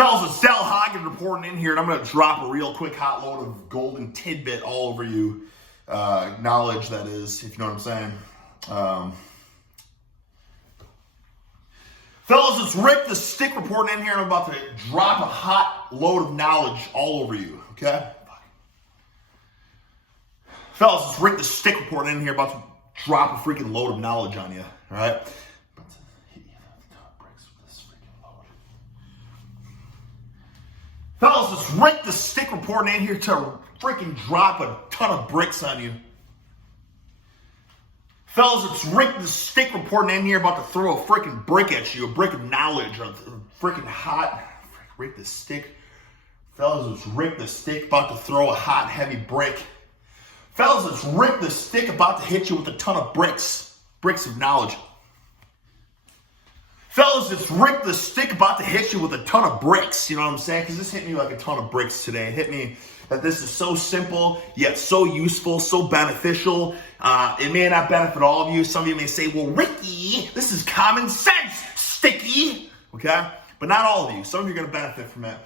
Fellas, it's Dal Hagen reporting in here, and I'm going to drop a real quick hot load of golden tidbit all over you. Knowledge, that is, if you know what I'm saying. Fellas, it's Rick the Stick reporting in here, and I'm about to drop a hot load of knowledge all over you, okay? Fellas, it's Rick the Stick reporting in here, about to drop a freaking load of knowledge on you, all right? Fellas, it's Rick the Stick reporting in here to freaking drop a ton of bricks on you. Fellas, it's Rick the Stick reporting in here, about to throw a freaking brick at you, a brick of knowledge, a freaking hot, Rick the Stick. Fellas, it's Rick the Stick about to throw a hot, heavy brick. Fellas, it's Rick the Stick about to hit you with a ton of bricks of knowledge. Fellas, it's Rick the Stick about to hit you with a ton of bricks. You know what I'm saying? Because this hit me like a ton of bricks today. It hit me that this is so simple, yet so useful, so beneficial. It may not benefit all of you. Some of you may say, well, Ricky, this is common sense, Sticky. Okay? But not all of you. Some of you are going to benefit from it.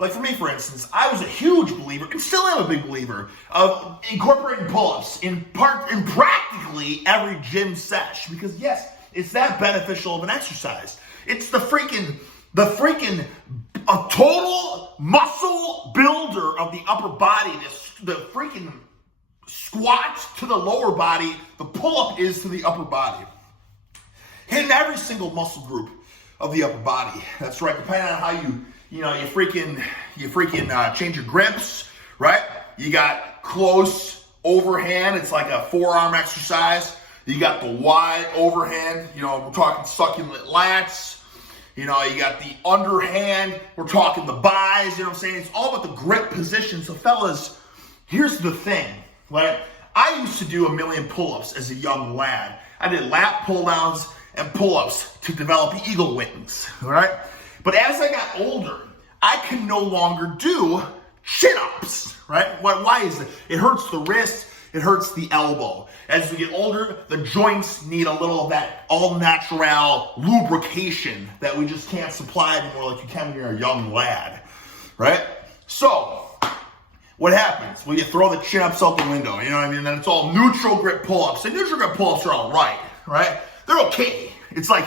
Like for me, for instance, I was a huge believer, and still am a big believer, of incorporating pull-ups in practically every gym sesh. Because yes, it's that beneficial of an exercise. It's the freaking a total muscle builder of the upper body. The freaking squat to the lower body, the pull-up is to the upper body. Hitting every single muscle group of the upper body. That's right. Depending on how you freaking change your grips, right? You got close overhand. It's like a forearm exercise. You got the wide overhand, we're talking succulent lats. You got the underhand, we're talking the buys, you know what I'm saying? It's all about the grip position. So fellas, here's the thing, right? I used to do a million pull-ups as a young lad. I did lat pull-downs and pull-ups to develop eagle wings, all right? But as I got older, I can no longer do chin-ups, right? Why is it? It hurts the wrist. It hurts the elbow. As we get older, the joints need a little of that all-natural lubrication that we just can't supply anymore like you can when you're a young lad, right? So, what happens? Well, you throw the chin-ups out the window, you know what I mean? Then it's all neutral grip pull-ups. And neutral grip pull-ups are all right? They're okay. It's like,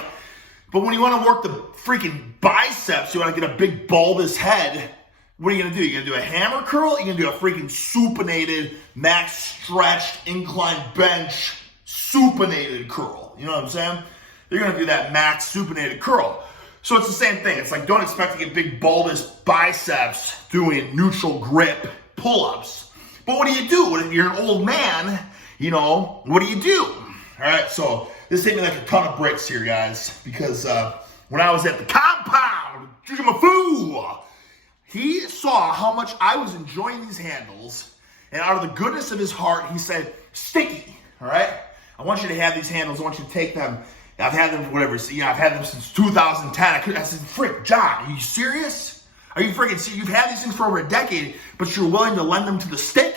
but when you want to work the freaking biceps, you want to get a big bulbous head, what are you going to do? You're going to do a hammer curl? You're going to do a freaking supinated, max stretched, incline bench, supinated curl. You know what I'm saying? You're going to do that max supinated curl. So it's the same thing. It's like, don't expect to get big bulbous biceps doing neutral grip pull-ups. But what do you do? If you're an old man, what do you do? All right, so this hit me like a ton of bricks here, guys, because when I was at the compound, Jujumafu, he saw how much I was enjoying these handles, and out of the goodness of his heart, he said, Sticky, all right? I want you to have these handles. I want you to take them. I've had them, I've had them since 2010. I said, frick, John, are you serious? Are you freaking serious? You've had these things for over a decade, but you're willing to lend them to the stick?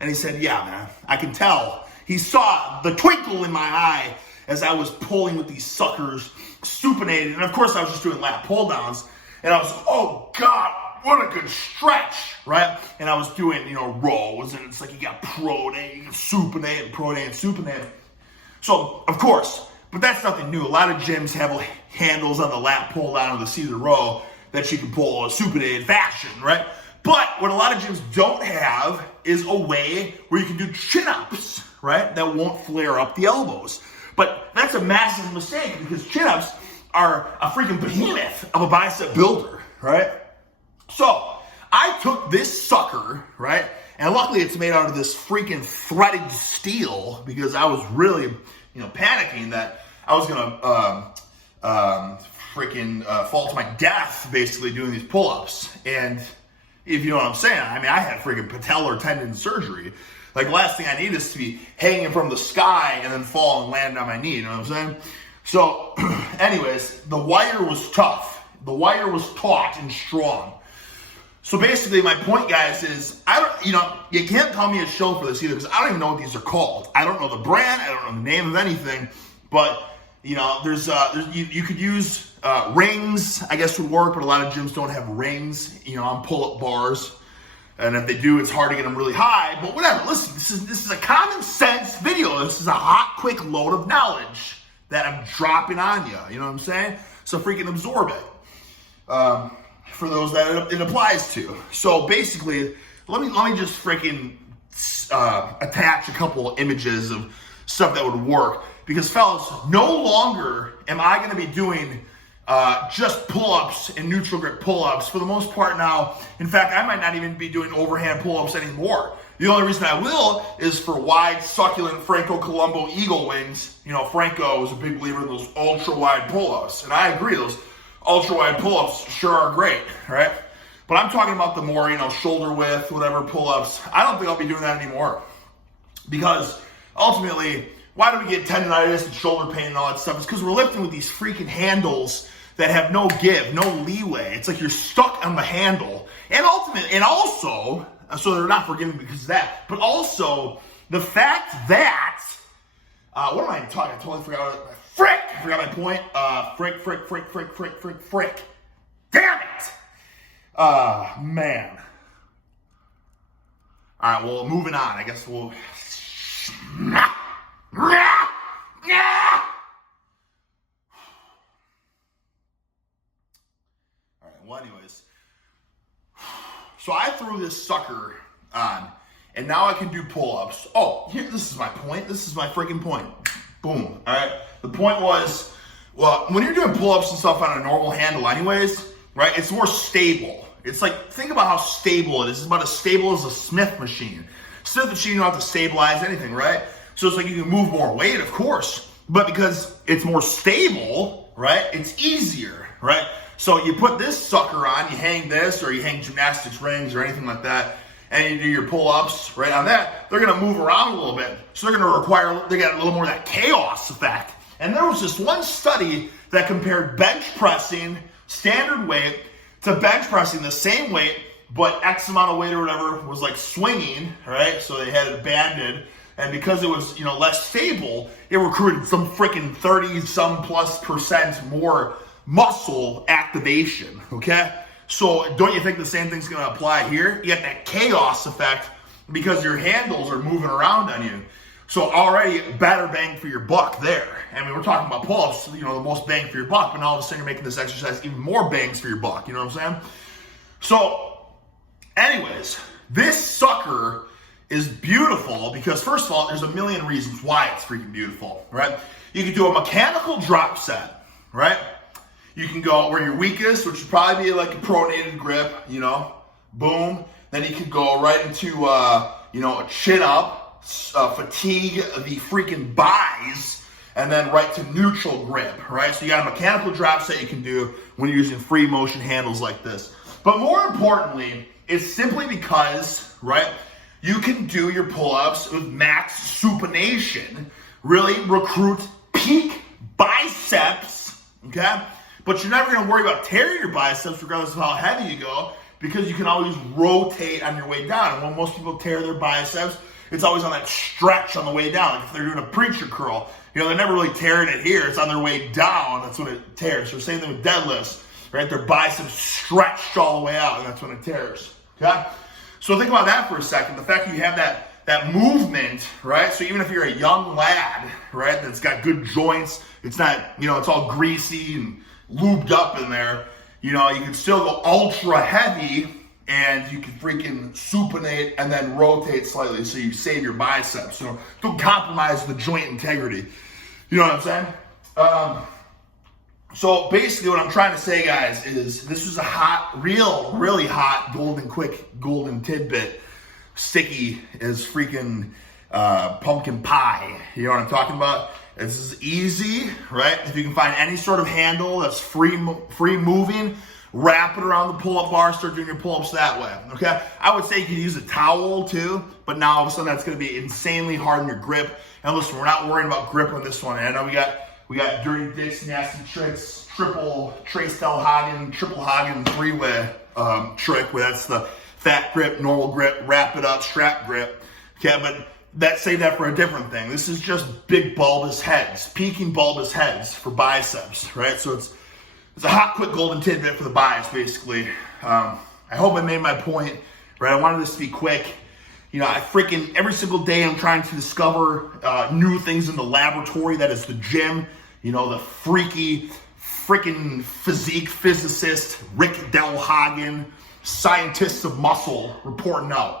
And he said, yeah, man, I can tell. He saw the twinkle in my eye as I was pulling with these suckers, supinated. And of course, I was just doing lat pull downs. And I was, oh, God, what a good stretch, right? And I was doing, rows, and it's like you got pronate, you got supinate, pronate, supinate. So, of course, but that's nothing new. A lot of gyms have handles on the lat pull down of the Caesar row that you can pull in a supinated fashion, right? But what a lot of gyms don't have is a way where you can do chin-ups, right? That won't flare up the elbows. But that's a massive mistake because chin-ups are a freaking behemoth of a bicep builder, right? So I took this sucker, right? And luckily it's made out of this freaking threaded steel because I was really, panicking that I was gonna fall to my death basically doing these pull-ups. And if you know what I'm saying, I had freaking patellar tendon surgery. Like, the last thing I need is to be hanging from the sky and then fall and land on my knee, you know what I'm saying? So, anyways, the wire was tough. The wire was taut and strong. So basically, my point, guys, is you can't tell me a show for this either because I don't even know what these are called. I don't know the brand. I don't know the name of anything. But you could use Rings, I guess, would work, but a lot of gyms don't have rings, on pull-up bars. And if they do, it's hard to get them really high, but whatever. Listen, this is a common sense video. This is a hot, quick load of knowledge that I'm dropping on you. You know what I'm saying? So freaking absorb it. For those that it applies to. So basically, let me just freaking attach a couple of images of stuff that would work. Because fellas, no longer am I going to be doing just pull-ups and neutral grip pull-ups for the most part now. In fact, I might not even be doing overhand pull-ups anymore. The only reason I will is for wide, succulent Franco Columbo eagle wings. Franco was a big believer in those ultra-wide pull-ups. And I agree, those ultra-wide pull-ups sure are great, right? But I'm talking about the more, shoulder width, whatever pull-ups. I don't think I'll be doing that anymore. Because ultimately, why do we get tendonitis and shoulder pain and all that stuff? It's because we're lifting with these freaking handles that have no give, no leeway. It's like you're stuck on the handle. And also, so they're not forgiving because of that, but also the fact that, what am I talking? I totally forgot. I forgot my point. Frick. Damn it. Man. All right, well, moving on. I guess we'll... All right, well, anyways. So I threw this sucker on, and now I can do pull-ups. Oh, this is my point. This is my freaking point. Boom. All right. The point was, well, when you're doing pull-ups and stuff on a normal handle anyways, right, it's more stable. It's like, think about how stable it is. It's about as stable as a Smith machine. Smith machine, you don't have to stabilize anything, right? So it's like you can move more weight, of course, but because it's more stable, right, it's easier, right? So you put this sucker on, you hang this, or you hang gymnastics rings or anything like that, and you do your pull-ups right on that, they're gonna move around a little bit. So they're gonna require, they got a little more of that chaos effect. And there was this one study that compared bench pressing, standard weight, to bench pressing the same weight, but X amount of weight or whatever was like swinging, right? So they had it banded. And because it was, less stable, it recruited some freaking 30-some+% more muscle activation, okay? So don't you think the same thing's gonna apply here? You get that chaos effect because your handles are moving around on you. So already better bang for your buck there. I mean, we're talking about pull-ups, the most bang for your buck, but now all of a sudden you're making this exercise even more bangs for your buck, you know what I'm saying? So, anyways, this sucker is beautiful because, first of all, there's a million reasons why it's freaking beautiful, right? You can do a mechanical drop set, right? You can go where you're weakest, which would probably be like a pronated grip, boom. Then you could go right into, a chin up, fatigue the freaking buys, and then right to neutral grip, right? So you got a mechanical drop set you can do when you're using free motion handles like this. But more importantly, it's simply because, right, you can do your pull-ups with max supination, really recruit peak biceps, okay? But you're never gonna worry about tearing your biceps regardless of how heavy you go because you can always rotate on your way down. And when most people tear their biceps, it's always on that stretch on the way down. Like if they're doing a preacher curl, they're never really tearing it here. It's on their way down, that's when it tears. So same thing with deadlifts, right? Their biceps stretched all the way out and that's when it tears, okay? So think about that for a second. The fact that you have that movement, right? So even if you're a young lad, right, that's got good joints, it's not, it's all greasy and lubed up in there, you can still go ultra heavy and you can freaking supinate and then rotate slightly so you save your biceps. So don't compromise the joint integrity. You know what I'm saying? So basically what I'm trying to say, guys, is this was a hot, really hot, golden tidbit, sticky as freaking pumpkin pie. You know what I'm talking about? This is easy, right? If you can find any sort of handle that's free moving, wrap it around the pull-up bar, start doing your pull-ups that way, okay? I would say you could use a towel too, but now all of a sudden that's gonna be insanely hard on your grip. And listen, we're not worrying about grip on this one. And I know we got dirty dicks, nasty tricks, triple Trace Del Hagen, triple Hagen three-way trick where that's the fat grip, normal grip, wrap it up, strap grip, okay? But save that for a different thing. This is just big bulbous heads, peaking bulbous heads for biceps, right? So it's It's a hot, quick golden tidbit for the bias, basically. I hope I made my point, right? I wanted this to be quick. You know, I freaking, every single day I'm trying to discover new things in the laboratory that is the gym. You know, the freaking physique physicist, Rick Del Hagen, scientists of muscle reporting out.